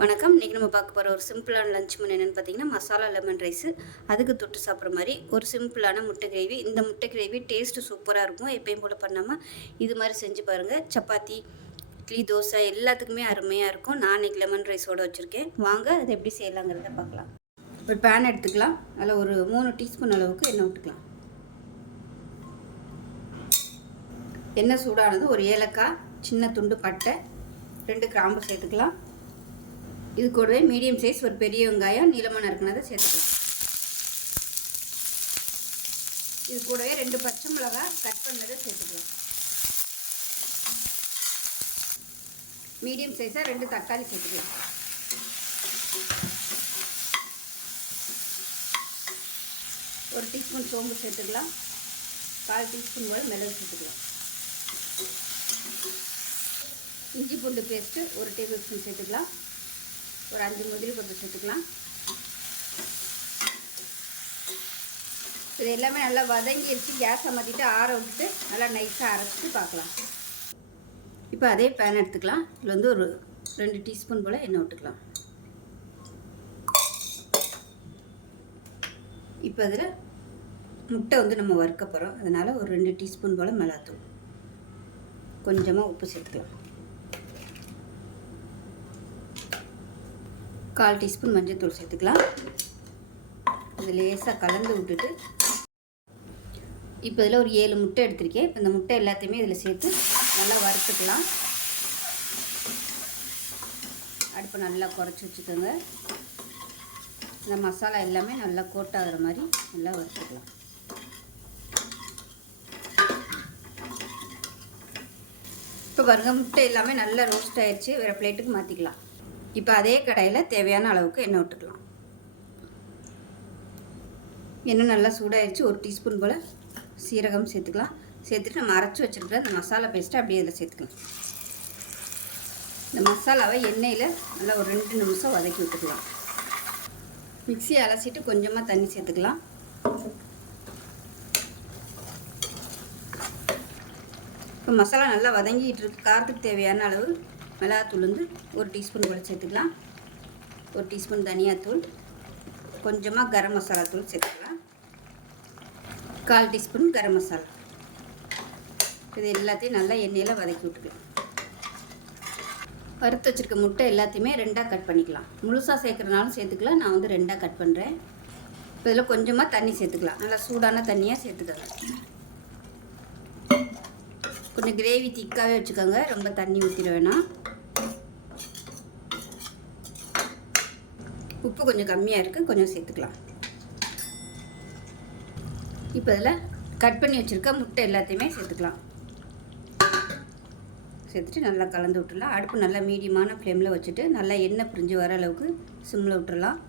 வணக்கம். இன்றைக்கி நம்ம பார்க்க போகிற ஒரு சிம்பிளான லஞ்ச் மெனு என்னென்னு பார்த்தீங்கன்னா, மசாலா லெமன் ரைஸு. அதுக்கு தொட்டு சாப்பிட்ற மாதிரி ஒரு சிம்பிளான முட்டை கிரேவி. இந்த முட்டை கிரேவி டேஸ்ட்டு சூப்பராக இருக்கும். எப்பயும் போல் பண்ணாமல் இது மாதிரி செஞ்சு பாருங்கள். சப்பாத்தி, இட்லி, தோசை எல்லாத்துக்குமே அருமையாக இருக்கும். நான் இன்றைக்கி லெமன் ரைஸோடு வச்சுருக்கேன். வாங்க அதை எப்படி செய்யலாங்கிறத பார்க்கலாம். ஒரு பேன் எடுத்துக்கலாம். அதில் ஒரு 3 டீஸ்பூன் அளவுக்கு எண்ணெய் விட்டுக்கலாம். எண்ணெய் சூடானது ஒரு ஏலக்காய், சின்ன துண்டு பட்டை, 2 கிராம்பு சேர்த்துக்கலாம். இது கூடவே மீடியம் சைஸ் ஒரு பெரிய வெங்காயம் நீளமாக நறுக்குனதை சேர்த்துக்கலாம். இது கூடவே 2 பச்சை மிளகாய் கட் பண்ணதை சேர்த்துக்கலாம். மீடியம் சைஸாக 2 தக்காளி சேர்த்துக்கலாம். ஒரு டீஸ்பூன் சோம்பு சேர்த்துக்கலாம். 1/4 டீஸ்பூன் போல் மிளகு சேர்த்துக்கலாம். இஞ்சி பூண்டு பேஸ்ட்டு 1 டேபிள் ஸ்பூன் சேர்த்துக்கலாம். ஒரு 5 முந்திரி பருப்பு சேர்த்துக்கலாம். இது எல்லாமே நல்லா வதங்கிடுச்சு. கேஸை மாற்றிட்டு ஆற விட்டுட்டு நல்லா நைஸாக அரைச்சிட்டு பார்க்கலாம். இப்போ அதே பேன் எடுத்துக்கலாம். இதில் வந்து ஒரு 2 டீஸ்பூன் போல் எண்ணெய் விட்டுக்கலாம். இப்போ அதில் முட்டை வந்து நம்ம வறுக்க போகிறோம். அதனால் ஒரு 2 டீஸ்பூன் போல் மிளகாத்தூள், கொஞ்சமாக உப்பு சேர்த்துக்கலாம். 1/4 டீஸ்பூன் மஞ்சள் சேர்த்துக்கலாம். இது லேசாக கலந்து விட்டுட்டு இப்போ இதில் ஒரு 7 முட்டை எடுத்திருக்கேன். இப்போ இந்த முட்டை எல்லாத்தையுமே இதில் சேர்த்து நல்லா வறுத்துக்கலாம். அடுப்பை நல்லா குறைச்சி வச்சுக்கோங்க. இந்த மசாலா எல்லாமே நல்லா கோட் ஆகிற மாதிரி நல்லா வறுத்துக்கலாம். இப்போ பாருங்கள், முட்டை எல்லாமே நல்லா ரோஸ்ட் ஆயிடுச்சு. வேறு பிளேட்டுக்கு மாற்றிக்கலாம். இப்போ அதே கடாயில் தேவையான அளவுக்கு எண்ணெய் விட்டுக்கலாம். எண்ணெய் நல்லா சூடாகிடுச்சு. 1 டீஸ்பூன் போல் சீரகம் சேர்த்துக்கலாம். சேர்த்துட்டு நம்ம அரைச்சி வச்சுருக்கிற இந்த மசாலா பேஸ்ட்டை அப்படியே இதில் சேர்த்துக்கலாம். இந்த மசாலாவை எண்ணெயில் நல்லா ஒரு 2 நிமிஷம் வதக்கி விட்டுக்கலாம். மிக்சியை அலசிட்டு கொஞ்சமாக தண்ணி சேர்த்துக்கலாம். இப்போ மசாலா நல்லா வதங்கிட்டு இருக்கு. காரத்துக்கு தேவையான அளவு மிளகாத்தூள் வந்து 1 டீஸ்பூன் போல் சேர்த்துக்கலாம். 1 டீஸ்பூன் தனியாத்தூள், கொஞ்சமாக கரம் மசாலா தூள் சேர்த்துக்கலாம். 1/4 டீஸ்பூன் கரம் மசாலா. இது எல்லாத்தையும் நல்லா எண்ணெயில் வதக்கி விட்டுக்கலாம். வறுத்து வச்சுருக்க முட்டை எல்லாத்தையுமே 2ஆக கட் பண்ணிக்கலாம். முழுசாக சேர்க்குறனாலும் சேர்த்துக்கலாம். நான் வந்து 2ஆக கட் பண்ணுறேன். இப்போ இதில் கொஞ்சமாக தண்ணி சேர்த்துக்கலாம். நல்லா சூடான தண்ணியாக சேர்த்துக்கோங்க. கொஞ்சம் கிரேவி திக்காகவே வச்சுக்கோங்க. ரொம்ப தண்ணி ஊற்றிட வேணாம். உப்பு கொஞ்சம் கம்மியாக இருக்குது, கொஞ்சம் சேர்த்துக்கலாம். இப்போ இதில் கட் பண்ணி வச்சுருக்க முட்டை எல்லாத்தையுமே சேர்த்துக்கலாம். சேர்த்துட்டு நல்லா கலந்து விட்டுடலாம். அடுப்பு நல்லா மீடியமான ஃப்ளேமில் வச்சுட்டு நல்லா எண்ணெய் பிரிஞ்சு வர அளவுக்கு சிம்மில் விட்டுடலாம்.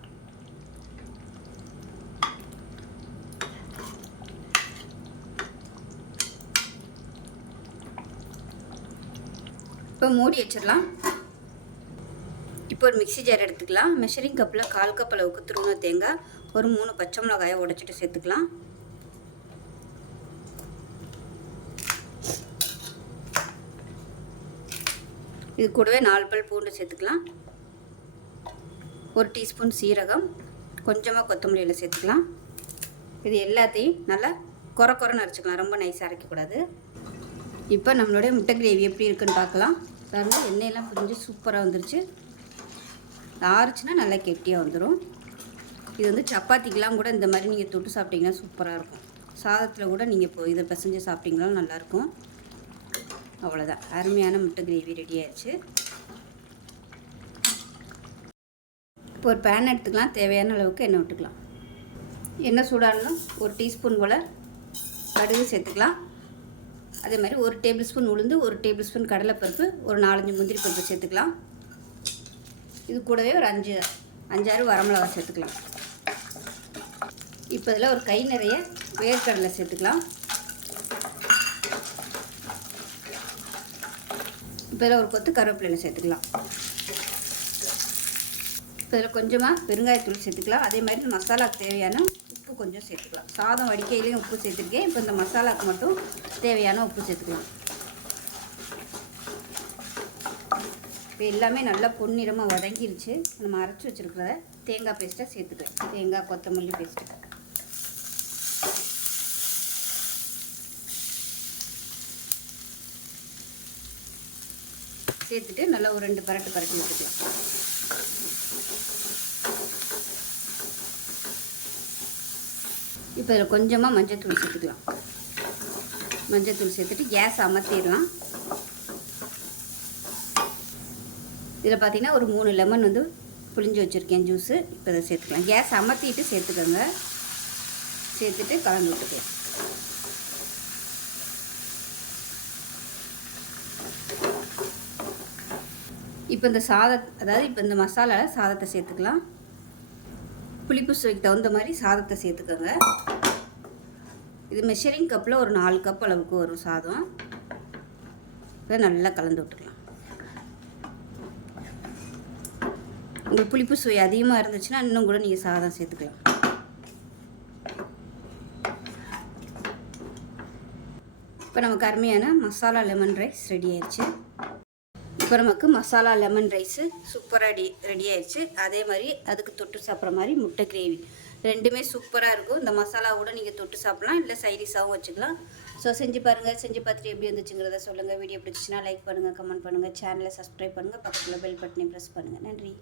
இப்போ மூடி வச்சிடலாம். இப்போ ஒரு மிக்ஸி ஜார் எடுத்துக்கலாம். மெஷரிங் கப்பில் 1/4 கப் அளவுக்கு துருவின தேங்காய், ஒரு 3 பச்சை மிளகாயை உடைச்சிட்டு சேர்த்துக்கலாம். இது கூடவே 4 பல் பூண்டு சேர்த்துக்கலாம். 1 டீஸ்பூன் சீரகம், கொஞ்சமாக கொத்தமல்லி இலை சேர்த்துக்கலாம். இது எல்லாத்தையும் நல்லா கொரன்னு அரைச்சிக்கலாம். ரொம்ப நைஸாக அரைக்கக்கூடாது. இப்போ நம்மளுடைய முட்டை கிரேவி எப்படி இருக்குன்னு பார்க்கலாம். பாருங்கள், எண்ணெயெல்லாம் பிரிஞ்சு சூப்பராக வந்துருச்சு. ஆறுச்சுன்னா நல்லா கெட்டியாக வந்துடும். இது வந்து சப்பாத்திக்கெலாம் கூட இந்த மாதிரி நீங்கள் தொட்டு சாப்பிட்டிங்கன்னா சூப்பராக இருக்கும். சாதத்தில் கூட நீங்கள் இப்போ இதை பிசைஞ்சு சாப்பிட்டிங்கனாலும் நல்லாயிருக்கும். அவ்வளோதான், அருமையான முட்டை கிரேவி ரெடி ஆயிடுச்சு. இப்போ ஒரு பேன் எடுத்துக்கலாம். தேவையான அளவுக்கு எண்ணெய் விட்டுக்கலாம். எண்ணெய் சூடானதும் 1 டீஸ்பூன் போல் கடுகு சேர்த்துக்கலாம். அதே மாதிரி 1 டேபிள் ஸ்பூன் உளுந்து, 1 டேபிள் ஸ்பூன் கடலைப்பருப்பு, ஒரு 4-5 முந்திரி பருப்பு சேர்த்துக்கலாம். இது கூடவே ஒரு 5-6 வரமிளகா சேர்த்துக்கலாம். இப்போ இதில் ஒரு கை நிறைய வேர்க்கடலை சேர்த்துக்கலாம். இப்போ இதில் ஒரு கொத்து கருவேப்பிலை சேர்த்துக்கலாம். இப்போ இதில் கொஞ்சமாக பெருங்காயத்தூள் சேர்த்துக்கலாம். அதே மாதிரி மசாலாவுக்கு தேவையான உப்பு கொஞ்சம் சேர்த்துக்கலாம். சாதம் வடிக்கையிலையும் உப்பு சேர்த்துருக்கேன். இப்போ இந்த மசாலாவுக்கு மட்டும் தேவையான உப்பு சேர்த்துக்கலாம். இப்போ எல்லாமே நல்லா பொன்னிறமாக வதங்கிருச்சு. நம்ம அரைச்சி வச்சுருக்கிறத தேங்காய் பேஸ்ட்டை சேர்த்துக்கலாம். தேங்காய் கொத்தமல்லி பேஸ்ட்டு சேர்த்துட்டு நல்லா ஒரு 2 பரட்டு பரட்டி விட்டுக்கலாம். இப்போ இதில் கொஞ்சமாக மஞ்சள்தூள் சேர்த்துக்கலாம். மஞ்சள்தூள் சேர்த்துட்டு கேஸ் அமர்த்திடலாம். இதில் பார்த்தீங்கன்னா ஒரு 3 லெமன் வந்து புளிஞ்சு வச்சுருக்கேன் ஜூஸு. இப்போ இதை சேர்த்துக்கலாம். கேஸ் அமர்த்திட்டு சேர்த்துக்கோங்க. சேர்த்துட்டு கலந்து விட்டுக்கலாம். இப்போ இந்த இப்போ இந்த மசாலாவில் சாதத்தை சேர்த்துக்கலாம். புளிப்பு சுவைக்கு தகுந்த மாதிரி சாதத்தை சேர்த்துக்கோங்க. இது மெஷரிங் கப்பில் ஒரு 4 கப் அளவுக்கு வரும் சாதம். இப்போ நல்லா கலந்து விட்டுக்கலாம். உங்களுக்கு புளிப்பு சுவை அதிகமாக இருந்துச்சுன்னா இன்னும் கூட நீங்கள் சாதம் சேர்த்துக்கலாம். இப்போ நமக்கு அருமையான மசாலா லெமன் ரைஸ் ரெடி ஆயிடுச்சு. இப்போ நமக்கு மசாலா லெமன் ரைஸு சூப்பராக ரெடி ஆயிடுச்சு. அதே மாதிரி அதுக்கு தொட்டு சாப்பிட்ற மாதிரி முட்டை கிரேவி ரெண்டுமே சூப்பராக இருக்கும். இந்த மசாலா கூட நீங்கள் தொட்டு சாப்பிட்லாம், இல்லை சைடிஷாகவும் வச்சுக்கலாம். ஸோ செஞ்சு பாருங்கள். செஞ்சு பார்த்துட்டு எப்படி வந்துச்சுங்கிறத சொல்லுங்கள். வீடியோ பிடிச்சிச்சின்னா லைக் பண்ணுங்கள், கமெண்ட் பண்ணுங்கள், சேனலை சப்ஸ்கிரைப் பண்ணுங்கள், பக்கத்தில் பெல் பட்டனை ப்ரெஸ் பண்ணுங்கள். நன்றி.